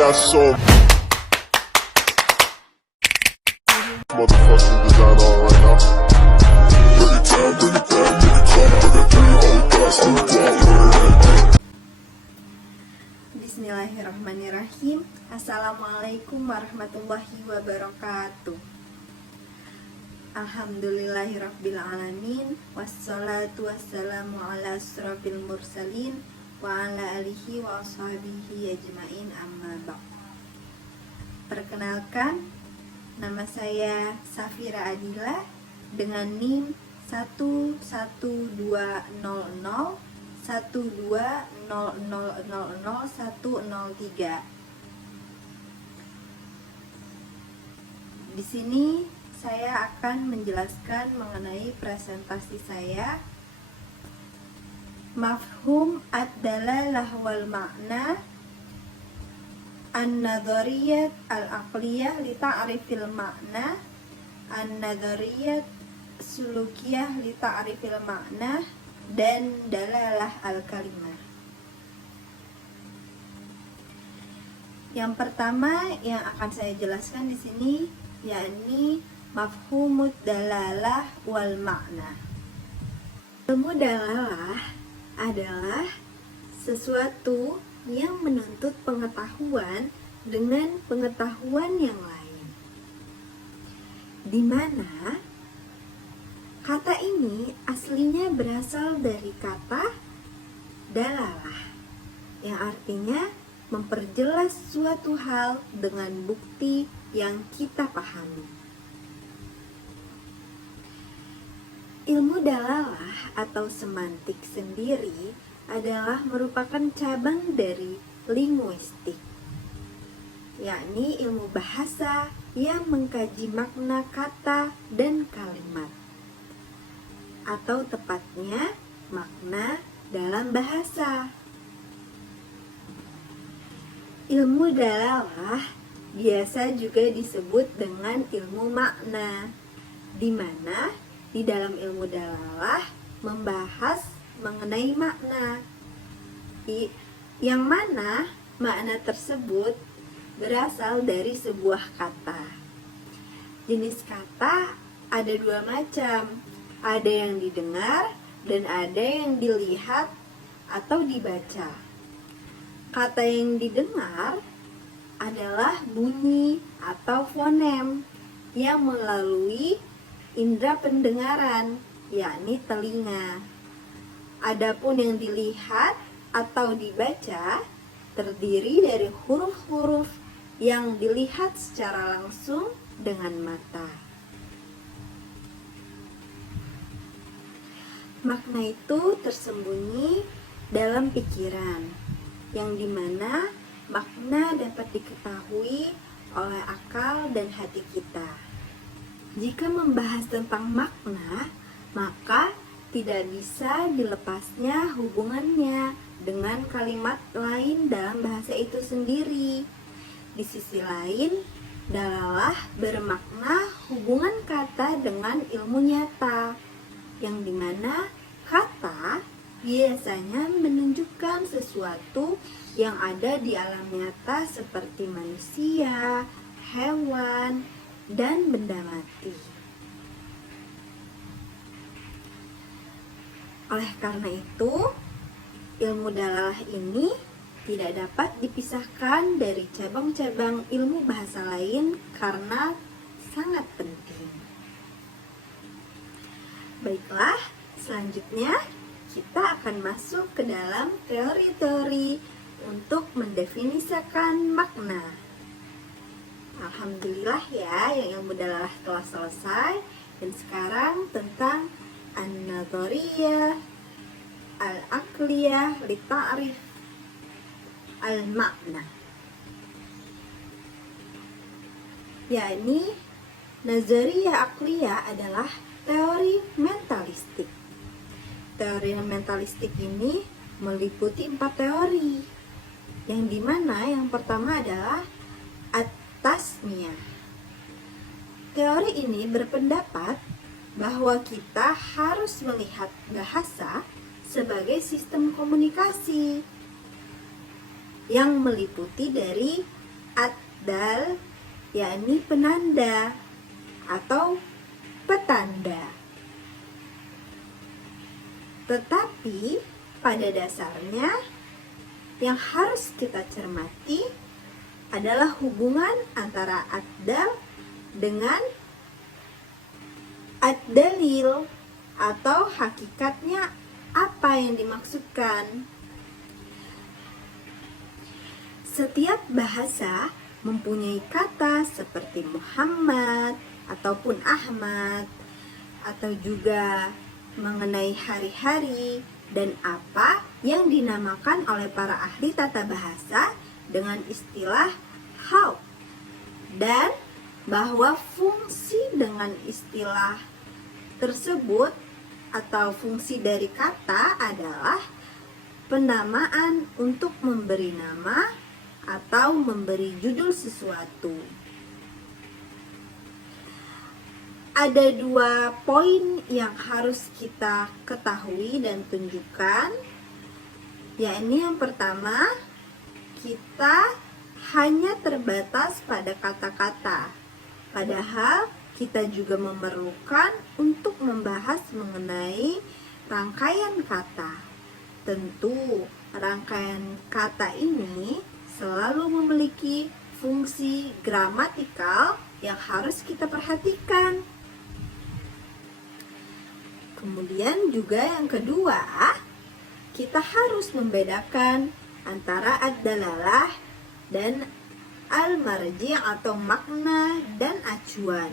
got so motherfucking design on right now. Bring it down, bring it down, bring it down. I got 3 old guys on the wall. Bismillahirrahmanirrahim. Assalamualaikum warahmatullahi wabarakatuh. Alhamdulillahirrabbilalamin. Wassalatu wassalamu ala asrafil mursalin wa ala alihi wa ashabihi ajma'in, amma ba'd. Perkenalkan, nama saya Safira Adila dengan NIM 11200000103. Di sini saya akan menjelaskan mengenai presentasi saya, mafhum ad-dalalah wal ma'na an-nadhariyat al-aqliyah li ta'rifil ma'na, an-nadhariyat sulukiyah li ta'rifil ma'na, dan dalalah al-kalimah. Yang pertama yang akan saya jelaskan di sini yakni mafhumud dalalah wal ma'na. Ilmu dalalah adalah sesuatu yang menuntut pengetahuan dengan pengetahuan yang lain, di mana kata ini aslinya berasal dari kata dalalah, yang artinya memperjelas suatu hal dengan bukti yang kita pahami. Ilmu dalalah atau semantik sendiri adalah merupakan cabang dari linguistik, yakni ilmu bahasa yang mengkaji makna kata dan kalimat, atau tepatnya makna dalam bahasa. Ilmu dalalah biasa juga disebut dengan ilmu makna, di mana di dalam ilmu dalalah membahas mengenai makna, yang mana makna tersebut berasal dari sebuah kata. Jenis kata ada 2 macam, ada yang didengar dan ada yang dilihat atau dibaca. Kata yang didengar adalah bunyi atau fonem yang melalui indera pendengaran, yakni telinga. Adapun yang dilihat atau dibaca terdiri dari huruf-huruf yang dilihat secara langsung dengan mata. Makna itu tersembunyi dalam pikiran, yang dimana makna dapat diketahui oleh akal dan hati kita. Jika membahas tentang makna, maka tidak bisa dilepasnya hubungannya dengan kalimat lain dalam bahasa itu sendiri. Di sisi lain, dalalah bermakna hubungan kata dengan ilmu nyata, yang dimana kata biasanya menunjukkan sesuatu yang ada di alam nyata seperti manusia, hewan, dan benda mati. Oleh karena itu, ilmu dalalah ini tidak dapat dipisahkan dari cabang-cabang ilmu bahasa lain karena sangat penting. Baiklah, selanjutnya kita akan masuk ke dalam teori-teori untuk mendefinisikan makna. Alhamdulillah ya, yang ilmu dalalah telah selesai. Dan sekarang tentang an-nadhariyah al-aqliyah li ta'rif al-ma'na, yakni nazariyah aqliyah adalah teori mentalistik. Teori mentalistik ini meliputi 4 teori, yang dimana yang pertama adalah at-tasmiyah. Teori ini berpendapat bahwa kita harus melihat bahasa sebagai sistem komunikasi yang meliputi dari ad-dal, yakni penanda atau petanda. Tetapi pada dasarnya yang harus kita cermati adalah hubungan antara ad-dal dengan ad-dalil, atau hakikatnya apa yang dimaksudkan. Setiap bahasa mempunyai kata seperti Muhammad ataupun Ahmad, atau juga mengenai hari-hari dan apa yang dinamakan oleh para ahli tata bahasa dengan istilah hal, dan bahwa fungsi dengan istilah tersebut atau fungsi dari kata adalah penamaan untuk memberi nama atau memberi judul sesuatu. Ada 2 poin yang harus kita ketahui dan tunjukkan, yakni yang pertama, kita hanya terbatas pada kata-kata, padahal kita juga memerlukan untuk membahas mengenai rangkaian kata. Tentu, rangkaian kata ini selalu memiliki fungsi gramatikal yang harus kita perhatikan. Kemudian juga yang kedua, kita harus membedakan antara ad-dalalah dan al-marji' atau makna dan acuan.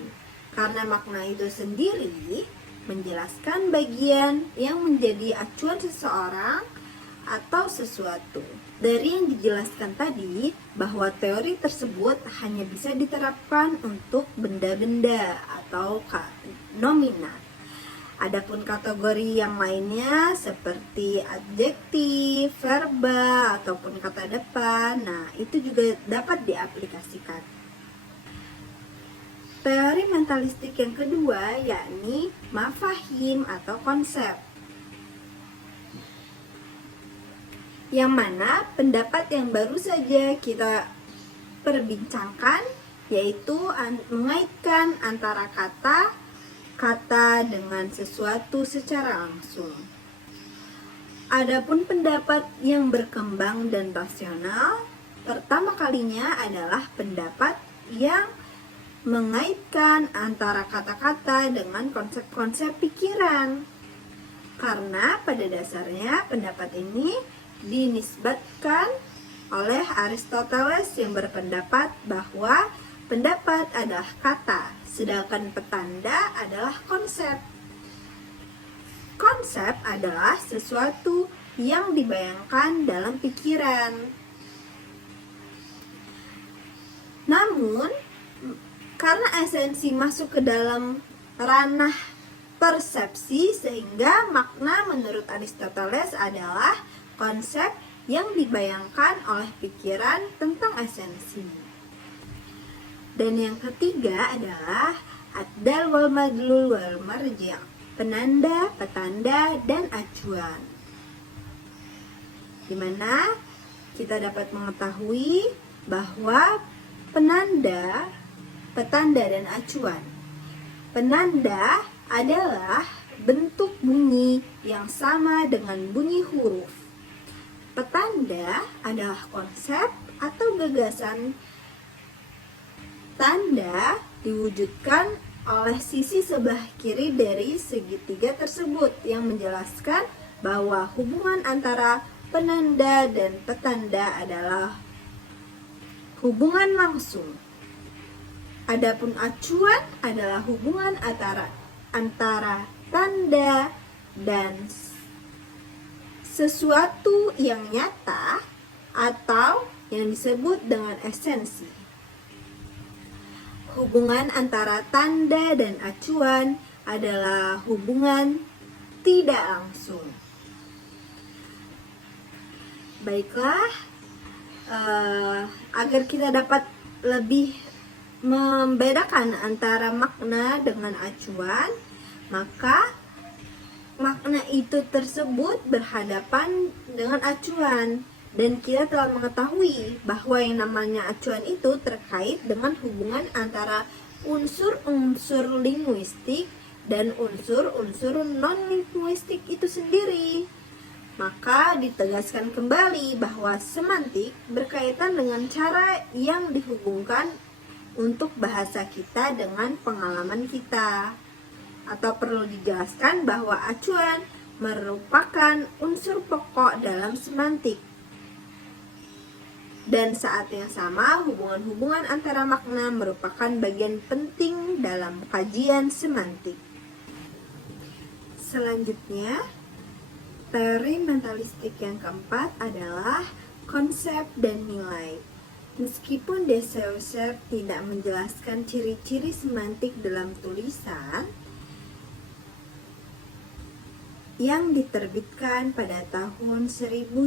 Karena makna itu sendiri menjelaskan bagian yang menjadi acuan seseorang atau sesuatu. Dari yang dijelaskan tadi, bahwa teori tersebut hanya bisa diterapkan untuk benda-benda atau nominat. Adapun kategori yang lainnya seperti adjektif, verba, ataupun kata depan, nah itu juga dapat diaplikasikan. Teori mentalistik yang kedua yakni mafahim atau konsep, yang mana pendapat yang baru saja kita perbincangkan yaitu mengaitkan antara kata dengan sesuatu secara langsung. Adapun pendapat yang berkembang dan rasional pertama kalinya adalah pendapat yang mengaitkan antara kata-kata dengan konsep-konsep pikiran. Karena pada dasarnya pendapat ini dinisbatkan oleh Aristoteles yang berpendapat bahwa pendapat adalah kata, sedangkan petanda adalah konsep. Konsep adalah sesuatu yang dibayangkan dalam pikiran. Namun, karena esensi masuk ke dalam ranah persepsi, sehingga makna menurut Aristoteles adalah konsep yang dibayangkan oleh pikiran tentang esensi. Dan yang ketiga adalah ad-dal wal madlul wal marji', penanda, petanda, dan acuan. Di mana kita dapat mengetahui bahwa penanda, petanda, dan acuan. Penanda adalah bentuk bunyi yang sama dengan bunyi huruf. Petanda adalah konsep atau gagasan. Tanda diwujudkan oleh sisi sebelah kiri dari segitiga tersebut yang menjelaskan bahwa hubungan antara penanda dan petanda adalah hubungan langsung. Adapun acuan adalah hubungan antara tanda dan sesuatu yang nyata atau yang disebut dengan esensi. Hubungan antara tanda dan acuan adalah hubungan tidak langsung. Baiklah, agar kita dapat lebih membedakan antara makna dengan acuan, maka makna itu tersebut berhadapan dengan acuan, Dan kita telah mengetahui bahwa yang namanya acuan itu terkait dengan hubungan antara unsur-unsur linguistik dan unsur-unsur non-linguistik itu sendiri. Maka ditegaskan kembali bahwa semantik berkaitan dengan cara yang dihubungkan untuk bahasa kita dengan pengalaman kita. Atau perlu dijelaskan bahwa acuan merupakan unsur pokok dalam semantik. Dan saat yang sama, hubungan-hubungan antara makna merupakan bagian penting dalam kajian semantik. Selanjutnya, teori mentalistik yang keempat adalah konsep dan nilai. Meskipun De Saussure tidak menjelaskan ciri-ciri semantik dalam tulisan yang diterbitkan pada tahun 1916,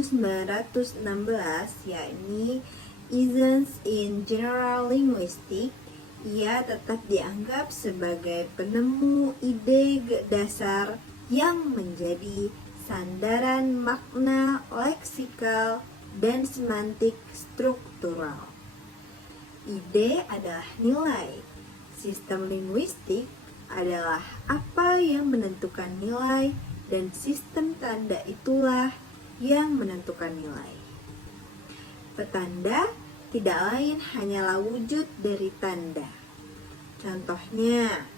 yakni Essence in General Linguistics, ia tetap dianggap sebagai penemu ide dasar yang menjadi sandaran makna leksikal dan semantik struktural. Ide adalah nilai. Sistem linguistik adalah apa yang menentukan nilai, dan sistem tanda itulah yang menentukan nilai. Petanda tidak lain hanyalah wujud dari tanda. Contohnya,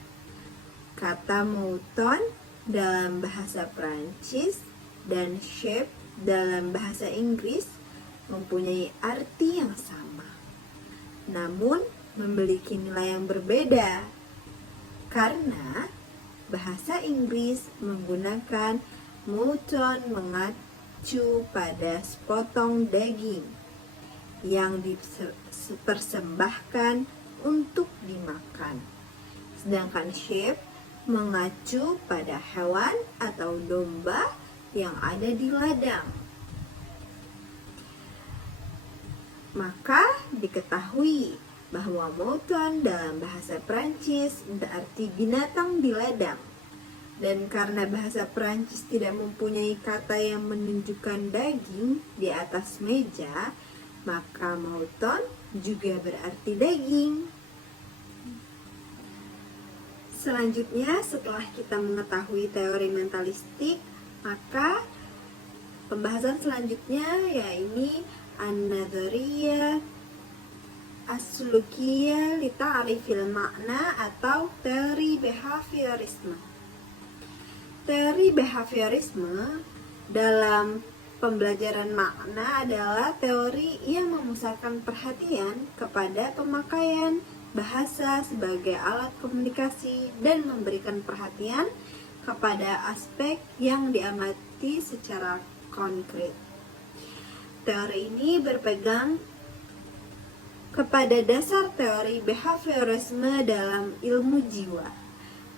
kata mouton dalam bahasa Prancis dan shape dalam bahasa Inggris mempunyai arti yang sama, namun memiliki nilai yang berbeda karena bahasa Inggris menggunakan mouton mengacu pada sepotong daging yang dipersembahkan untuk dimakan, sedangkan sheep mengacu pada hewan atau domba yang ada di ladang. Maka diketahui bahwa mouton dalam bahasa Prancis berarti binatang di ladang. Dan karena bahasa Prancis tidak mempunyai kata yang menunjukkan daging di atas meja, maka mouton juga berarti daging. Selanjutnya, setelah kita mengetahui teori mentalistik, maka pembahasan selanjutnya yaitu an-nadhariyah as-sulukiyah li ta'rifil makna atau teori behaviorisme. Teori behaviorisme dalam pembelajaran makna adalah teori yang memusatkan perhatian kepada pemakaian bahasa sebagai alat komunikasi dan memberikan perhatian kepada aspek yang diamati secara konkret. Teori ini berpegang kepada dasar teori behaviorisme dalam ilmu jiwa.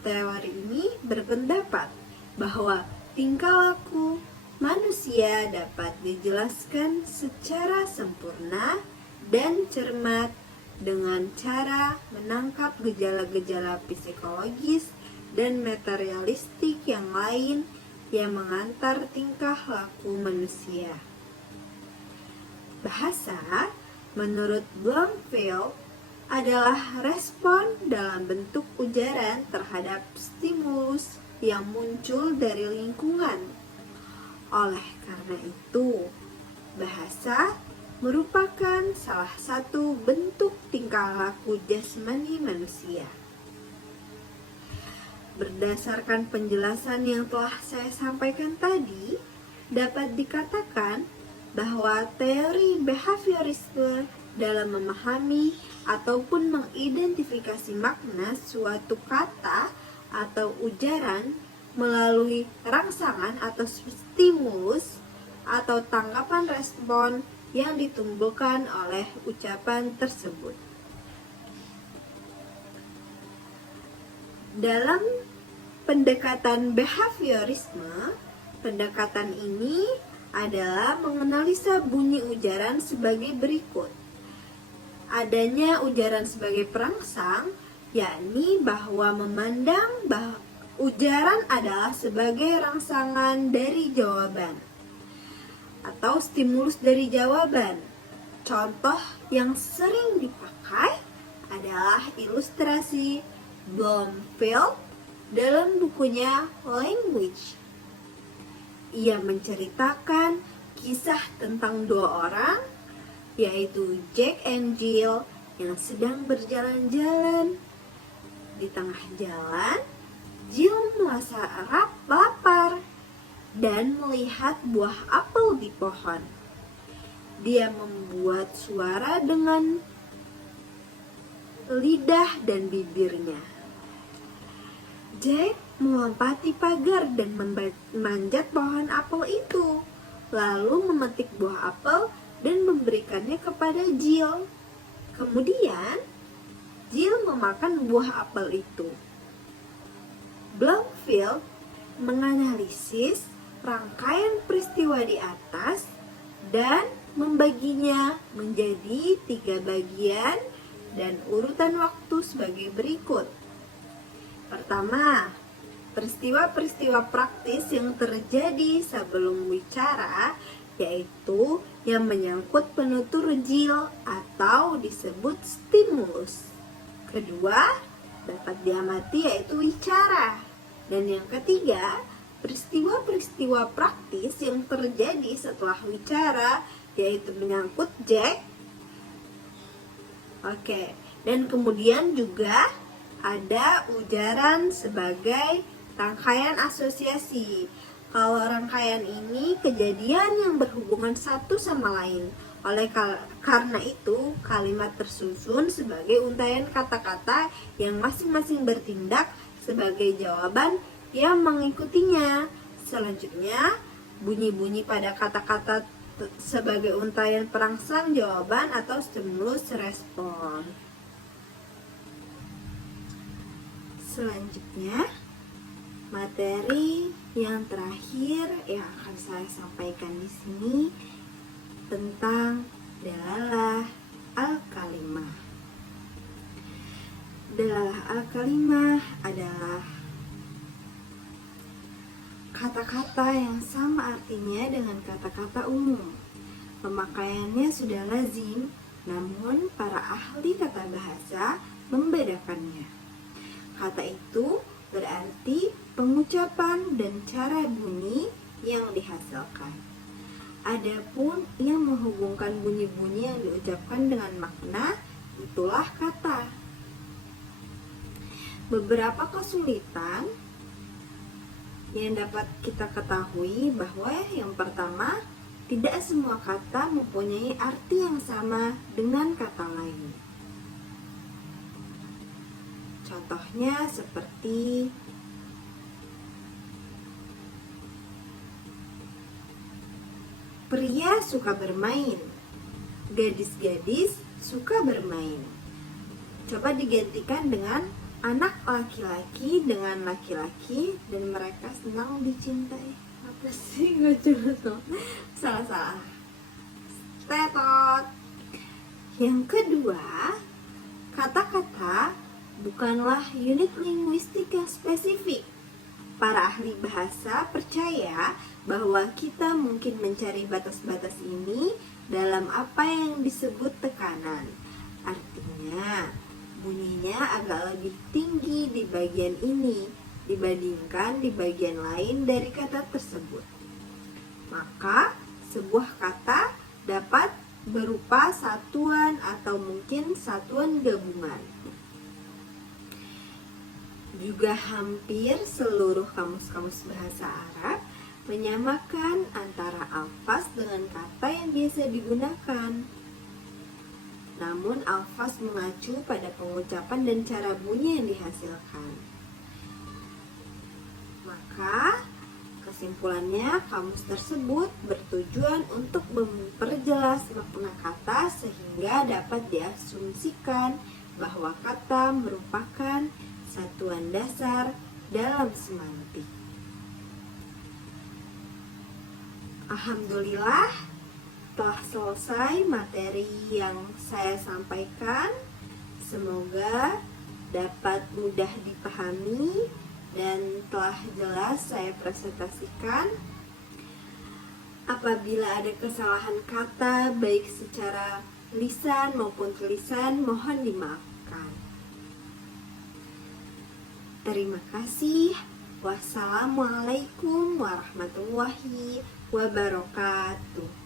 Teori ini berpendapat bahwa tingkah laku manusia dapat dijelaskan secara sempurna dan cermat dengan cara menangkap gejala-gejala psikologis dan materialistik yang lain yang mengantar tingkah laku manusia. Bahasa, menurut Bloomfield, adalah respon dalam bentuk ujaran terhadap stimulus yang muncul dari lingkungan. Oleh karena itu, bahasa merupakan salah satu bentuk tingkah laku jasmani manusia. Berdasarkan penjelasan yang telah saya sampaikan tadi, dapat dikatakan bahwa teori behaviorisme dalam memahami ataupun mengidentifikasi makna suatu kata atau ujaran melalui rangsangan atau stimulus atau tanggapan respon yang ditimbulkan oleh ucapan tersebut. Dalam pendekatan behaviorisme, pendekatan ini adalah menganalisa bunyi ujaran sebagai berikut. Adanya ujaran sebagai perangsang, yakni bahwa memandang ujaran adalah sebagai rangsangan dari jawaban. atau stimulus dari jawaban. Contoh yang sering dipakai adalah ilustrasi Bloomfield dalam bukunya Language. Ia menceritakan kisah tentang dua orang, yaitu Jack and Jill yang sedang berjalan-jalan. Di tengah jalan, Jill merasa lapar dan melihat buah apel di pohon. Dia membuat suara dengan lidah dan bibirnya. Jack melompati pagar dan memanjat pohon apel itu, lalu memetik buah apel dan memberikannya kepada Jill. Kemudian, Jill memakan buah apel itu. Bloomfield menganalisis rangkaian peristiwa di atas dan membaginya menjadi 3 bagian dan urutan waktu sebagai berikut. Pertama, peristiwa-peristiwa praktis yang terjadi sebelum bicara, yaitu yang menyangkut penutur Jill atau disebut stimulus. Kedua, dapat diamati yaitu wicara. Dan yang ketiga, peristiwa-peristiwa praktis yang terjadi setelah wicara, yaitu menyangkut Jack. Oke, dan kemudian juga ada ujaran sebagai rangkaian asosiasi. Kalau rangkaian ini kejadian yang berhubungan satu sama lain. Karena itu, kalimat tersusun sebagai untaian kata-kata yang masing-masing bertindak sebagai jawaban yang mengikutinya. Selanjutnya, bunyi-bunyi pada kata-kata sebagai untaian perangsang jawaban atau stimulus respon. Selanjutnya, materi yang terakhir yang akan saya sampaikan di sini tentang dalalah al-kalimah. Dalalah al-kalimah adalah kata-kata yang sama artinya dengan kata-kata umum. Pemakaiannya sudah lazim, namun para ahli tata bahasa membedakannya. Kata itu berarti pengucapan dan cara bunyi yang dihasilkan. Adapun yang menghubungkan bunyi-bunyi yang diucapkan dengan makna, itulah kata. Beberapa kesulitan yang dapat kita ketahui bahwa yang pertama, tidak semua kata mempunyai arti yang sama dengan kata lain. Contohnya seperti pria suka bermain, gadis-gadis suka bermain. Coba digantikan dengan anak laki-laki dengan laki-laki dan mereka senang dicintai. Apa sih, gak jelas dong. Salah-salah. Tetot. Yang kedua, kata-kata bukanlah unit linguistik yang spesifik. Para ahli bahasa percaya bahwa kita mungkin mencari batas-batas ini dalam apa yang disebut tekanan. Artinya, bunyinya agak lebih tinggi di bagian ini dibandingkan di bagian lain dari kata tersebut. Maka, sebuah kata dapat berupa satuan atau mungkin satuan gabungan. Juga hampir seluruh kamus-kamus bahasa Arab menyamakan antara alfaz dengan kata yang biasa digunakan. Namun alfaz mengacu pada pengucapan dan cara bunyi yang dihasilkan. Maka kesimpulannya, kamus tersebut bertujuan untuk memperjelas makna kata sehingga dapat diasumsikan bahwa kata merupakan satuan dasar dalam semantik. Alhamdulillah, telah selesai materi yang saya sampaikan. Semoga dapat mudah dipahami dan telah jelas saya presentasikan. Apabila ada kesalahan kata baik secara lisan maupun tulisan, mohon dimaafkan. Terima kasih. Wassalamualaikum warahmatullahi wabarakatuh.